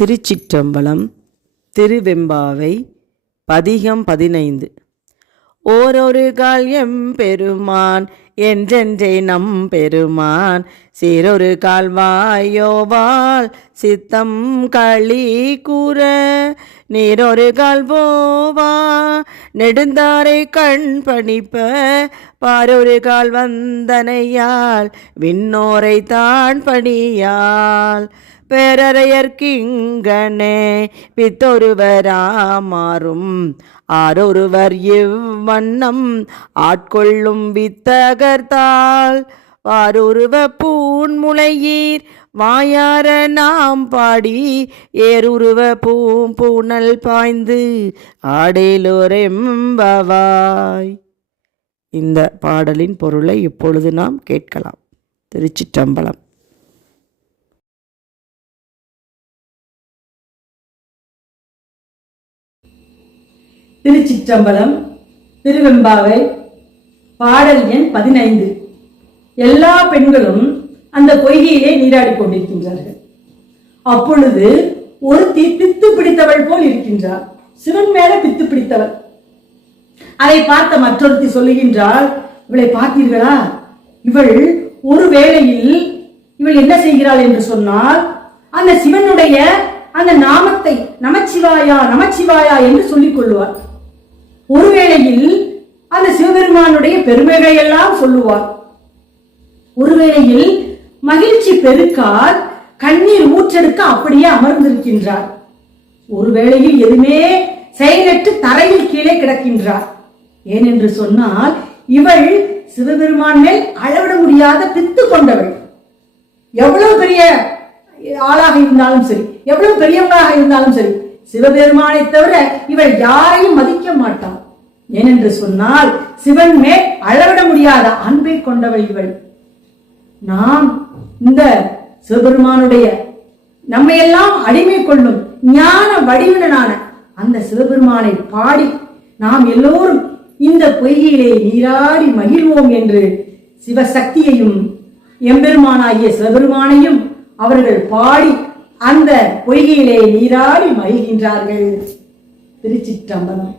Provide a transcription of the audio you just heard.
திருச்சிற்றம்பலம் திருவெம்பாவை பதிகம் பதினைந்து. ஓரொரு கால் எம் பெருமான் என்றென்றே நம் பெருமான். சீரொரு கால் வாயோவால் சித்தம் களி கூற நீரொரு கால் போவா நெடுந்தாரை கண் பணிப்ப. பாரொரு கால் வந்தனையால் விண்ணோரை தான் பணியால். பேரறையர்க்கிங்கனே பித்தொருவராமாறும் ஆரொருவர் இவ்வண்ணம் ஆட்கொள்ளும் வித்தகர்த்தால் வாரொருவ பூன்முளையீர் வாயார நாம் பாடி ஏருருவ பூம்பூனல் பாய்ந்து ஆடேலோரெம்பவாய். இந்த பாடலின் பொருளை இப்பொழுது நாம் கேட்கலாம். திருச்சிற்றம்பலம். திருச்சிற்றம்பலம் திருவெம்பாவை பாடல் எண் பதினைந்து. எல்லா பெண்களும் அந்த பொய்கையிலே நீராடிக் கொண்டிருக்கின்றார்கள். அப்பொழுது ஒருத்தி பித்து பிடித்தவள் போல் இருக்கின்றார் சிவன் மேல பித்து பிடித்தவள். அதை பார்த்த மற்றொருத்தி சொல்லுகின்றாள் இவளை பார்த்தீர்களா? இவள் ஒரு வேளையில் இவள் என்ன செய்கிறாள் என்று சொன்னால் அந்த சிவனுடைய அந்த நாமத்தை நமச்சிவாயா நமச்சிவாயா என்று சொல்லிக் கொள்வார் ஒருவேளையில் அந்த சிவபெருமானுடைய பெருமைகளை எல்லாம் சொல்லுவார். ஒருவேளையில் மகிழ்ச்சி பெருக்கார் கண்ணீர் ஊற்றெடுக்க அப்படியே அமர்ந்திருக்கின்றார். ஒருவேளையில் எதுவுமே செயலற்று தரையில் கீழே கிடக்கின்றார். ஏனென்று சொன்னால் இவள் சிவபெருமான் மேல் அளவிட முடியாத பித்து கொண்டவள். எவ்வளவு பெரிய ஆளாக இருந்தாலும் சரி எவ்வளவு பெரியவங்களாக இருந்தாலும் சரி சிவபெருமானை தவிர இவள் யாரையும் மதிக்க மாட்டாள். ஏனென்று சொன்னால் சிவன் மேல் அளவிட முடியாத அன்பை கொண்டவள் இவள். நாம் இந்த சிவபெருமானுடைய நம்மையெல்லாம் அடிமை கொள்ளும் ஞான வடிவினனான அந்த சிவபெருமானை பாடி நாம் எல்லோரும் இந்த பொய்கையிலே நீராடி மகிழ்வோம் என்று சிவசக்தியையும் எம்பெருமானாகிய சிவபெருமானையும் அவர்கள் பாடி அந்த பொய்கையிலே நீராடி மகிழ்கின்றார்கள். திருச்சிற்றம்பலம்.